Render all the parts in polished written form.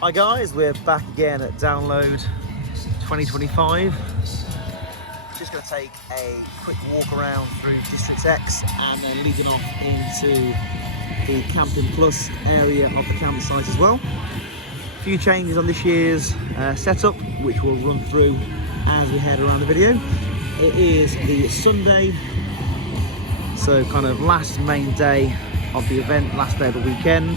Hi guys, we're back again at Download 2025. Just going to take a quick walk around through District X and then leading off into the Camping Plus area of the campsite as well. A few changes on this year's setup, which we'll run through as we head around the video. It is the Sunday, so kind of last main day of the event, last day of the weekend.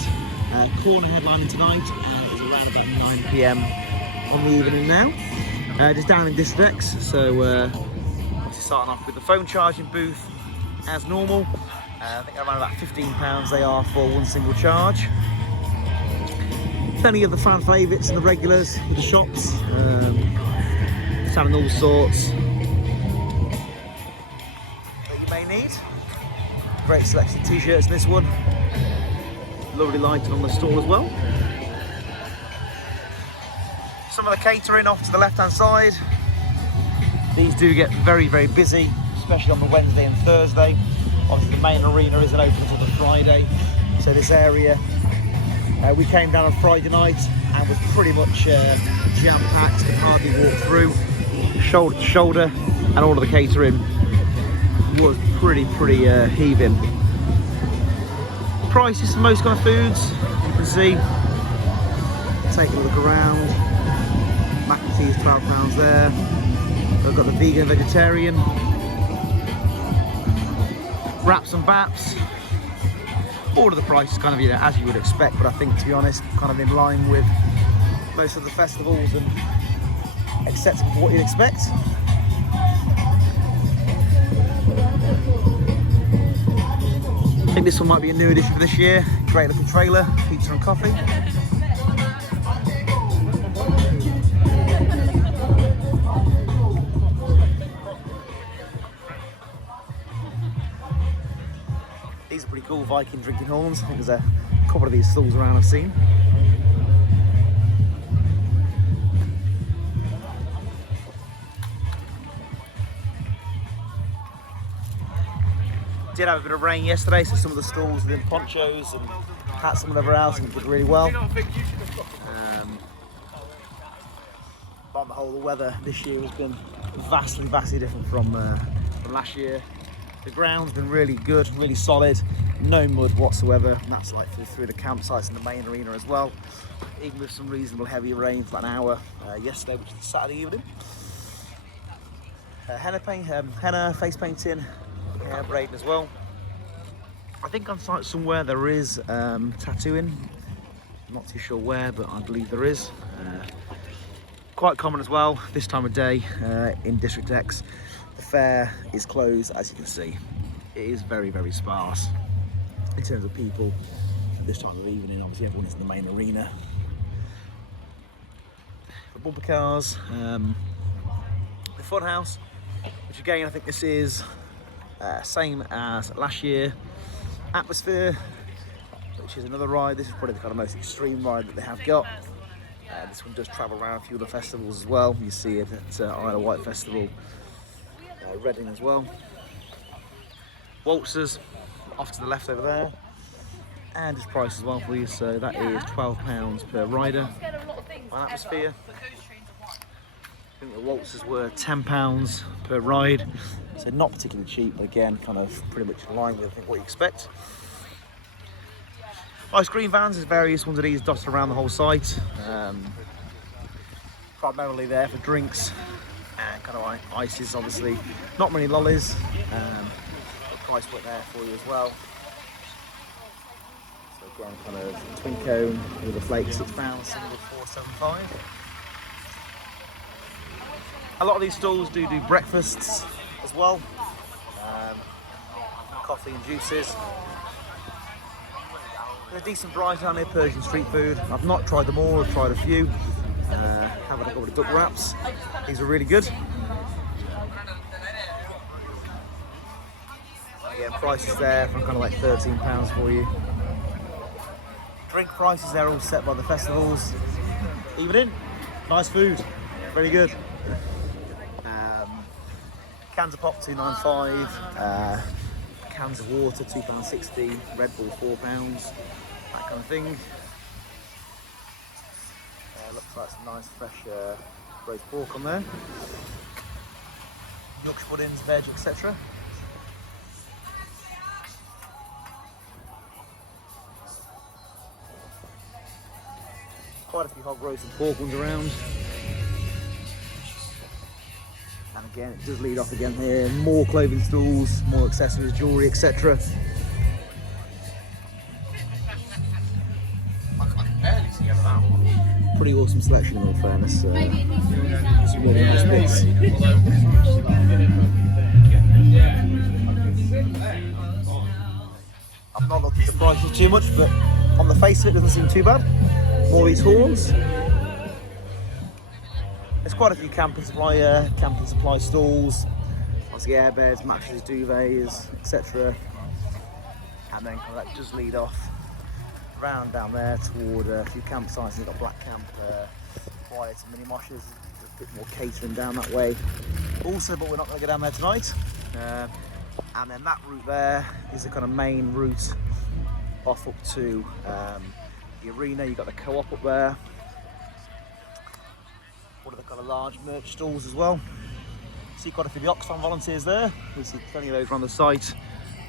Corner headlining tonight, and it is around about 9 PM on the evening now. Just down in District X, so obviously starting off with the phone charging booth as normal. I think around about £15 they are for one single charge. Plenty of the fan favourites and the regulars with the shops, selling all sorts that you may need. Great selection of t-shirts in this one. Lovely lighting on the stall as well. Some of the catering off to the left hand side. These do get very, very busy, especially on the Wednesday and Thursday. Obviously the main arena isn't open until the Friday, so this area, we came down on Friday night and was pretty much jam-packed, could hardly walk through, shoulder to shoulder, and all of the catering was pretty heaving. Prices for most kind of foods, you can see. Take a look around. Mac and cheese, £12 there. We've got the vegan, vegetarian. Wraps and baps. All of the prices kind of, you know, as you would expect, but I think, to be honest, kind of in line with most of the festivals and acceptable for what you'd expect. I think this one might be a new addition for this year. Great looking trailer, pizza and coffee. These are pretty cool Viking drinking horns. I think there's a couple of these stalls around I've seen. Did have a bit of rain yesterday, so some of the stalls within ponchos and hats and whatever else did really well. On the whole, the weather this year has been vastly different from last year. The ground's been really good, really solid, no mud whatsoever, and that's like through the campsites and the main arena as well. Even with some reasonable heavy rain for about an hour yesterday, which is Saturday evening. Henna, face painting, hair braiding as well. I think on site somewhere there is tattooing. I'm not too sure where, but I believe there is. Quite common as well this time of day in District X. The fair is closed, as you can see. It is very sparse in terms of people at this time of evening. Obviously everyone is in the main arena. The bumper cars, the fun house, which again I think this is same as last year. Atmosphere, which is another ride. This is probably the kind of most extreme ride that they have got. This one does travel around a few of the festivals as well. You see it at Isle of Wight Festival, Reading as well. Waltzers off to the left over there, and his price as well for you. So that is £12 per rider on Atmosphere. I think the waltzers were £10 per ride, so not particularly cheap, but again, kind of pretty much in line with I think what you expect. Ice cream vans, there's various ones of these dotted around the whole site. Primarily there for drinks and kind of ices, obviously. Not many lollies. The price point there for you as well. So again, kind of twin cone with a flake, £6, single £4.75. A lot of these stalls do breakfasts as well. Coffee and juices. There's a decent variety down here, Persian street food. I've not tried them all, I've tried a few. Have a couple of duck wraps. These are really good. Again, prices there from kind of like £13 for you. Drink prices there all set by the festivals. Even in, nice food, very good. Cans of pop £2.95. Cans of water £2.60. Red Bull £4. That kind of thing. So that's some nice fresh roast pork on there. Yorkshire puddings, veg, etc. Quite a few hog roast and pork ones around. And again, it does lead off again here. More clothing stools, more accessories, jewellery, etc. Pretty awesome selection in all fairness. Some really nice bits. I've not looked at the prices too much, but on the face of it, doesn't seem too bad. More of these horns. There's quite a few camping supply stalls, obviously airbeds, mattresses, duvets, etc. And then that does lead off round down there toward a few campsites. You've got Black Camp, Quiet, and Mini Moshes. A bit more catering down that way. Also, but we're not going to go down there tonight. And then that route there is the kind of main route off up to the arena. You've got the Co-op up there. One of the kind of large merch stalls as well. See quite a few of the Oxfam volunteers there. There's plenty of those around the site.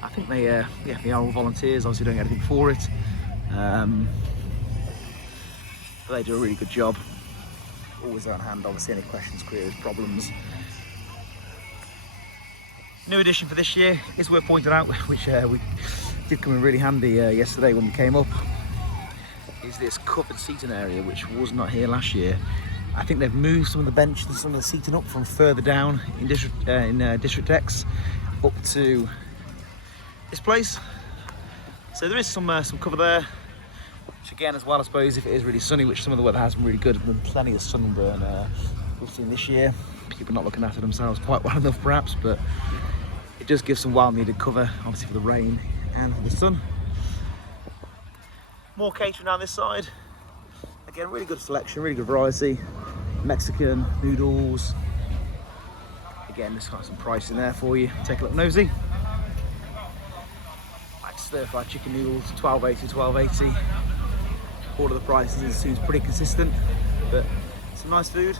I think they are all volunteers, obviously doing anything for it. But they do a really good job. Always there on hand, obviously, any questions, queries, problems. New addition for this year is worth pointing out, which we did come in really handy yesterday when we came up, is this covered seating area, which was not here last year. I think they've moved some of the benches and some of the seating up from further down in District X up to this place. So there is some cover there, which again as well, I suppose, if it is really sunny, which some of the weather has been really good, there's been plenty of sunburn we've seen this year. People not looking after themselves quite well enough perhaps, but it does give some well needed cover, obviously for the rain and for the sun. More catering down this side. Again, really good selection, really good variety. Mexican, noodles. Again, there's got some pricing there for you. Take a look nosy. Like stir-fried chicken noodles, $12.80. All of the prices seems pretty consistent, but some nice food.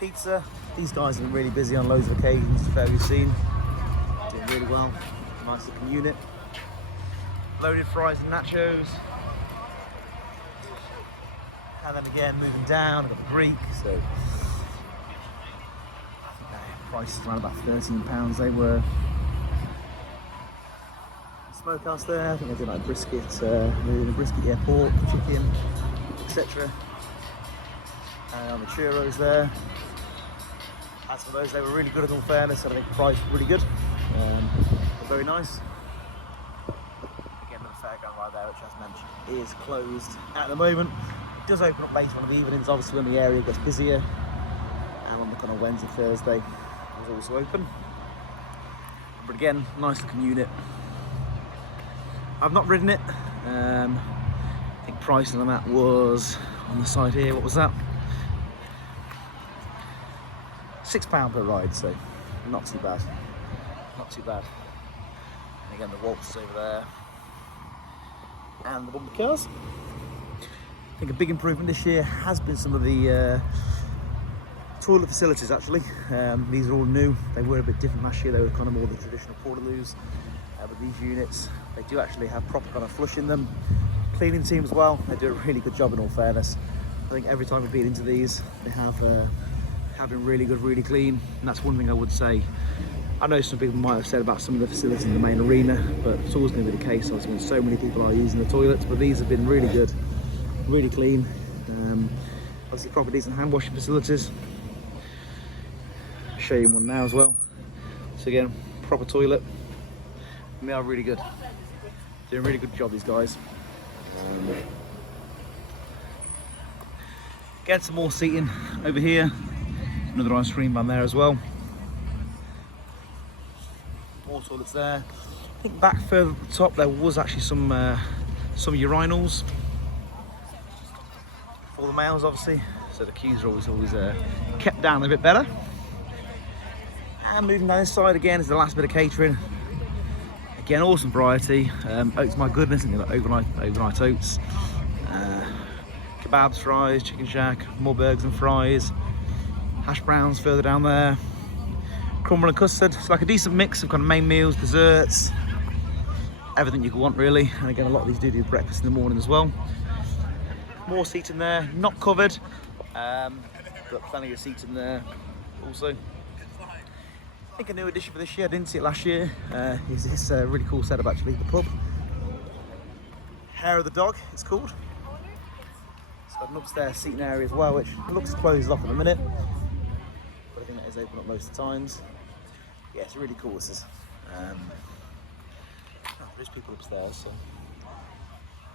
Pizza. These guys have been really busy on loads of occasions, fair we've seen. Doing really well. Nice looking unit. Loaded fries and nachos. And then again, moving down, I've got the Greek, so I think the price is around about £13 they were. Smokehouse there, I think they do like brisket, brisket, pork, chicken, etc. And on the churros there. As for those, they were really good in all fairness, and I think the price was really good. Very nice. Again, the fairground right there, which as mentioned is closed at the moment. It does open up later on in the evenings, obviously when the area gets busier, and on the kind of Wednesday, Thursday it was also open. But again, nice looking unit. I've not ridden it. I think pricing on that was on the side here. What was that? £6 per ride, so not too bad. Not too bad. And again, the waltz over there, and the bumper cars. I think a big improvement this year has been some of the toilet facilities actually. These are all new. They were a bit different last year. They were kind of more the traditional portaloos. But these units, they do actually have proper kind of flush in them. Cleaning team as well, they do a really good job in all fairness. I think every time we've been into these, they have been really good, really clean. And that's one thing I would say. I know some people might have said about some of the facilities in the main arena, but it's always going to be the case. Obviously, when so many people are using the toilets, but these have been really good, really clean. Obviously, proper decent hand washing facilities. I'll show you one now as well. So again, proper toilet. And they are really good. Doing a really good job, these guys. Get some more seating over here. Another ice cream van there as well. More toilets there. I think back further at the top there was actually some urinals for the males, obviously. So the queues are always kept down a bit better. And moving down this side again is the last bit of catering. Again, awesome variety. Oats, my goodness, and like overnight oats. Kebabs, fries, chicken shack, more burgers and fries. Hash browns further down there. Crumble and custard. It's like a decent mix of kind of main meals, desserts, everything you could want really. And again, a lot of these do breakfast in the morning as well. More seating there, not covered, but plenty of seats in there also. I think a new addition for this year, I didn't see it last year, is this really cool setup actually, the pub. Hair of the Dog, it's called. It's got an upstairs seating area as well, which looks closed off at the minute, but I think that is open up most of the times. Yeah, it's really cool, this is. There's people upstairs, so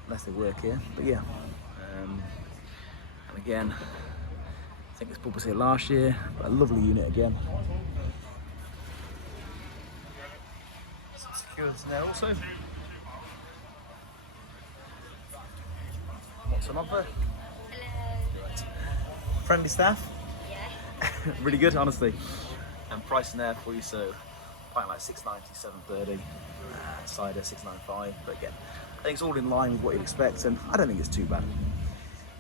unless they work here, but yeah. And again, I think this pub was here last year, but a lovely unit again. Some security in there also. What's on offer? Friendly staff? Yeah. Really good, honestly. And price in there for you, so quite like $6.90, $7.30, cider $6.95. But again, I think it's all in line with what you'd expect, and I don't think it's too bad.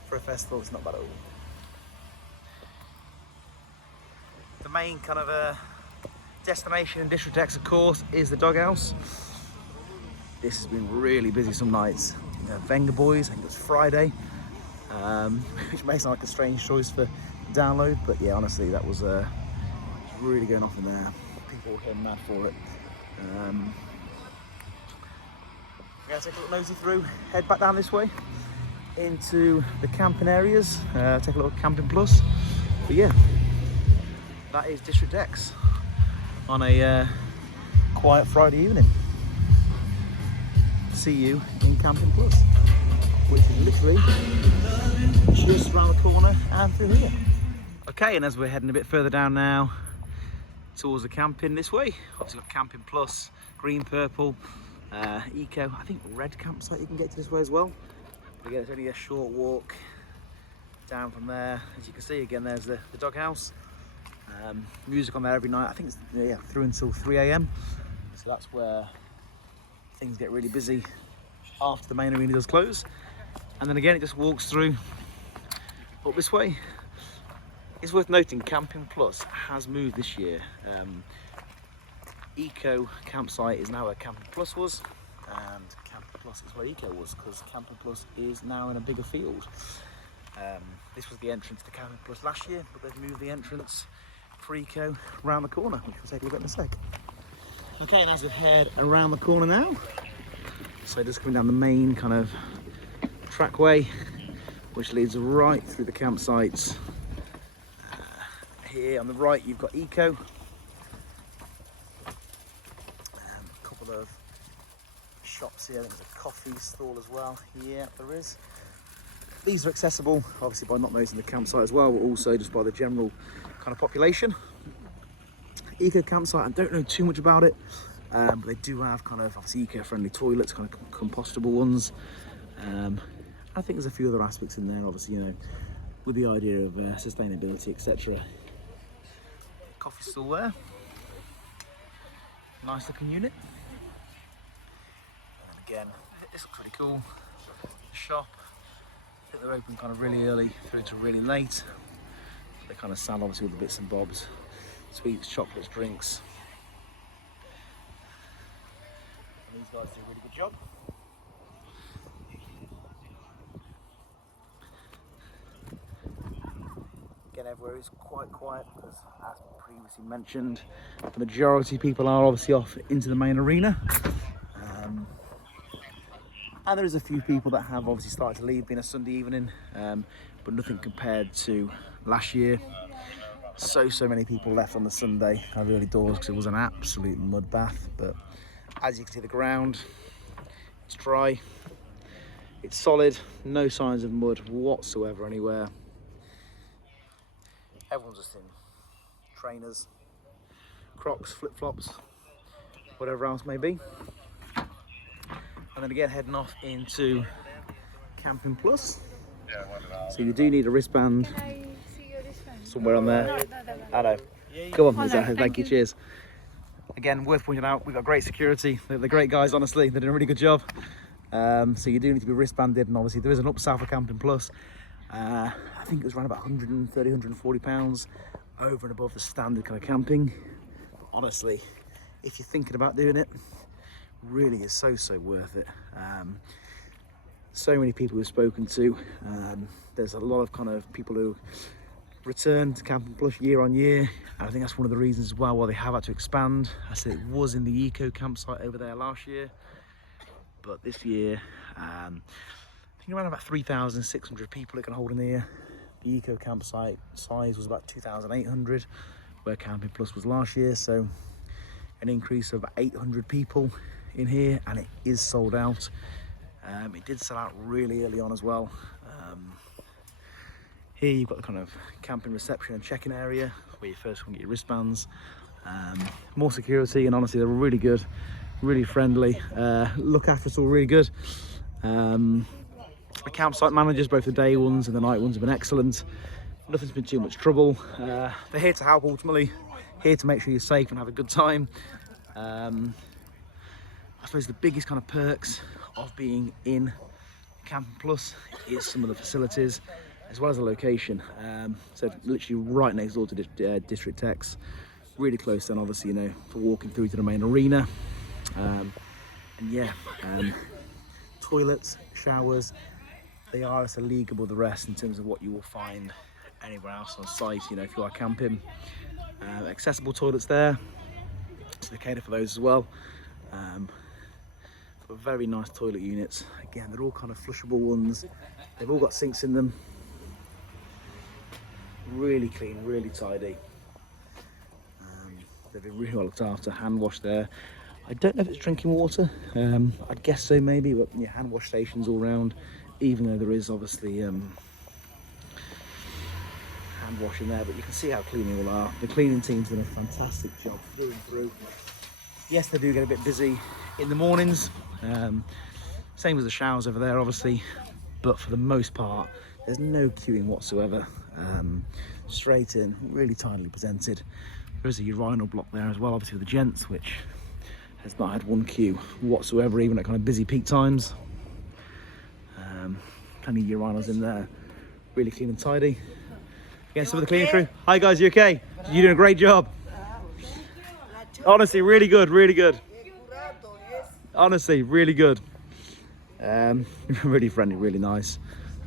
For a festival, it's not bad at all. The main kind of destination in District X, of course, is the Doghouse. This has been really busy some nights. Vengaboys, I think it was Friday, which may sound like a strange choice for download, but yeah, honestly, that was really going off in there. People were going mad for it. We're going to take a little nosy through, head back down this way into the camping areas, take a look at Camping Plus. But yeah, that is District X on a quiet Friday evening. See you in Camping Plus, which is literally just around the corner and through here. Okay, and as we're heading a bit further down now towards the camping this way, obviously got Camping Plus, green, purple, eco, I think red campsite you can get to this way as well. But again, it's only a short walk down from there. As you can see, again, there's the Doghouse. Music on there every night. I think it's through until 3 AM. So that's where things get really busy after the main arena does close. And then again, it just walks through up this way. It's worth noting, Camping Plus has moved this year. Eco campsite is now where Camping Plus was, and Camping Plus is where Eco was, because Camping Plus is now in a bigger field. This was the entrance to Camping Plus last year, but they've moved the entrance for Eco around the corner, which we'll take a look at in a sec. Okay, and as we head around the corner now, so just coming down the main kind of trackway, which leads right through the campsites. Here on the right, you've got Eco. A couple of shops here. I think there's a coffee stall as well. Yeah, there is. These are accessible, obviously, by not noticing the campsite as well, but also just by the general kind of population. Eco campsite, I don't know too much about it, but they do have kind of obviously eco-friendly toilets, kind of compostable ones. I think there's a few other aspects in there, obviously, you know, with the idea of sustainability, etc. Coffee stall there. Nice looking unit. And then again, this looks really cool. The shop. I think they're open kind of really early through to really late. They kind of sell obviously all the bits and bobs. Sweets, chocolates, drinks. And these guys do a really good job. Again, everywhere is quite quiet because, as previously mentioned, the majority of people are obviously off into the main arena. And there is a few people that have obviously started to leave, being a Sunday evening, but nothing compared to last year. So many people left on the Sunday, kind of early doors, because it was an absolute mud bath. But as you can see, the ground, it's dry, it's solid, no signs of mud whatsoever anywhere. Everyone's just in trainers, Crocs, flip-flops, whatever else may be. And then again, heading off into Camping Plus. So you do need a wristband somewhere on there. I know. Come on, thank you, cheers. Again, worth pointing out, we've got great security. They're great guys, honestly. They're doing a really good job. So you do need to be wristbanded, and obviously there is an upsell for Camping Plus. I think it was around about 130, 140 pounds over and above the standard kind of camping. But honestly, if you're thinking about doing it, really is so worth it. So many people we've spoken to, there's a lot of kind of people who return to Camping Plus year on year, and I think that's one of the reasons as well why they have had to expand. I said it was in the eco campsite over there last year, but this year I think around about 3,600 people it can hold in here. The eco campsite size was about 2,800 where Camping Plus was last year, so an increase of 800 people in here, and it is sold out. It did sell out really early on as well. Here you've got the kind of camping reception and check-in area where you first can get your wristbands. More security, and honestly they're really good, really friendly. Look after us all really good. The campsite managers, both the day ones and the night ones, have been excellent. Nothing's been too much trouble. They're here to help ultimately, here to make sure you're safe and have a good time. I suppose the biggest kind of perks of being in Camping Plus is some of the facilities, as well as the location. So literally right next door to District X, really close then obviously, you know, for walking through to the main arena. And yeah, toilets, showers, they are as a league above the rest in terms of what you will find anywhere else on site, you know, if you are camping. Accessible toilets there, so they cater for those as well. Very nice toilet units. Again, they're all kind of flushable ones. They've all got sinks in them. Really clean, really tidy. They've been really well looked after. Hand wash there. I don't know if it's drinking water. I'd guess so maybe, but yeah, hand wash stations all round, even though there is obviously hand washing there, but you can see how clean they all are. The cleaning team's done a fantastic job through and through. Yes, they do get a bit busy in the mornings, same as the showers over there obviously, but for the most part there's no queuing whatsoever. Straight in, really tidily presented. There is a urinal block there as well, obviously with the gents, which has not had one queue whatsoever, even at kind of busy peak times. Plenty of urinals in there, really clean and tidy. Again, some of the cleaning crew. Hi guys, you okay? You're doing a great job. Honestly, really good, really good. Honestly, really good. Really friendly, really nice.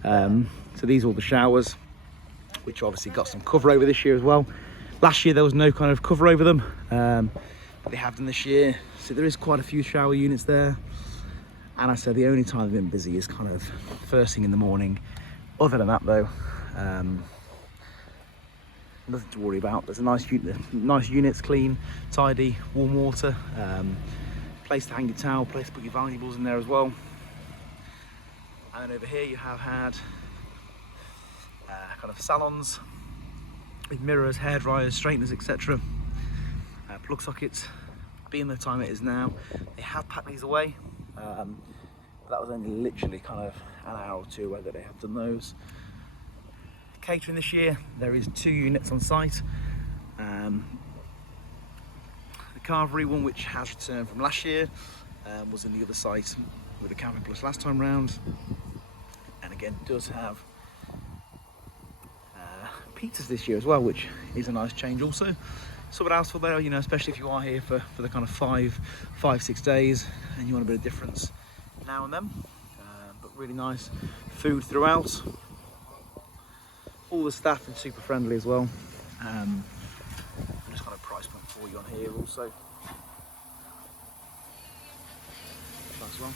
So these are all the showers, which obviously got some cover over this year as well. Last year there was no kind of cover over them, but they have done this year. So there is quite a few shower units there. And I said the only time they've been busy is kind of first thing in the morning. Other than that though, nothing to worry about. There's a nice units, clean, tidy, warm water, place to hang your towel, place to put your valuables in there as well. And then over here you have had kind of salons with mirrors, hair dryers, straighteners, etc. Plug sockets. Being the time it is now, they have packed these away. That was only literally kind of an hour or two whether they have done those. Catering this year, there is 2 units on site. The Carvery one, which has returned from last year, was in the other site with the Camping Plus last time round, and again does have pizzas this year as well, which is a nice change also. Something else for there, you know, especially if you are here for the kind of 5-6 days and you want a bit of difference now and then. But really nice food throughout. All the staff are super friendly as well. Just kind of price point for you on here also. As well.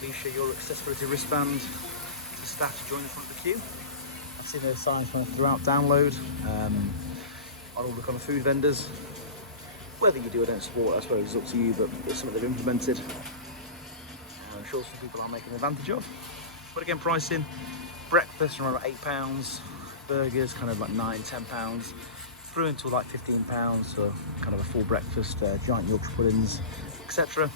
Please show your accessibility wristband to staff to join the front of the queue. I've seen those signs kind of throughout download on all the kind of food vendors. Whether you do or don't support, I suppose, is up to you, but it's something they've implemented. I'm sure some people are making advantage of. But again, pricing, breakfast around about £8, burgers kind of like £9-10, through until like £15 for kind of a full breakfast, giant Yorkshire puddings, etc.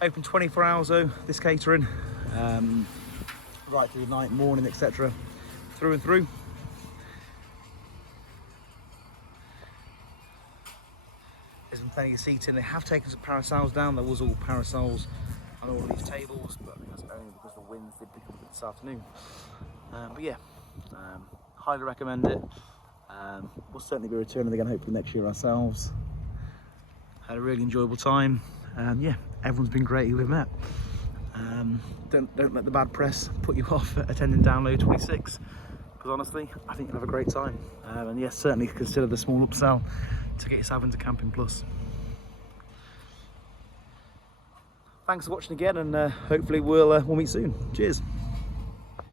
Open 24 hours though, this catering, right through the night, morning, etc. Through and through. There's plenty of seating. They have taken some parasols down. There was all parasols on all of these tables, but that's only because the winds did pick up this afternoon. But yeah, highly recommend it. We'll certainly be returning again hopefully next year ourselves. Had a really enjoyable time. Yeah, everyone's been great who we've met. Don't let the bad press put you off attending Download 26, because honestly, I think you'll have a great time. And yes, certainly consider the small upsell to get yourself into Camping Plus. Thanks for watching again, and hopefully we'll meet soon. Cheers.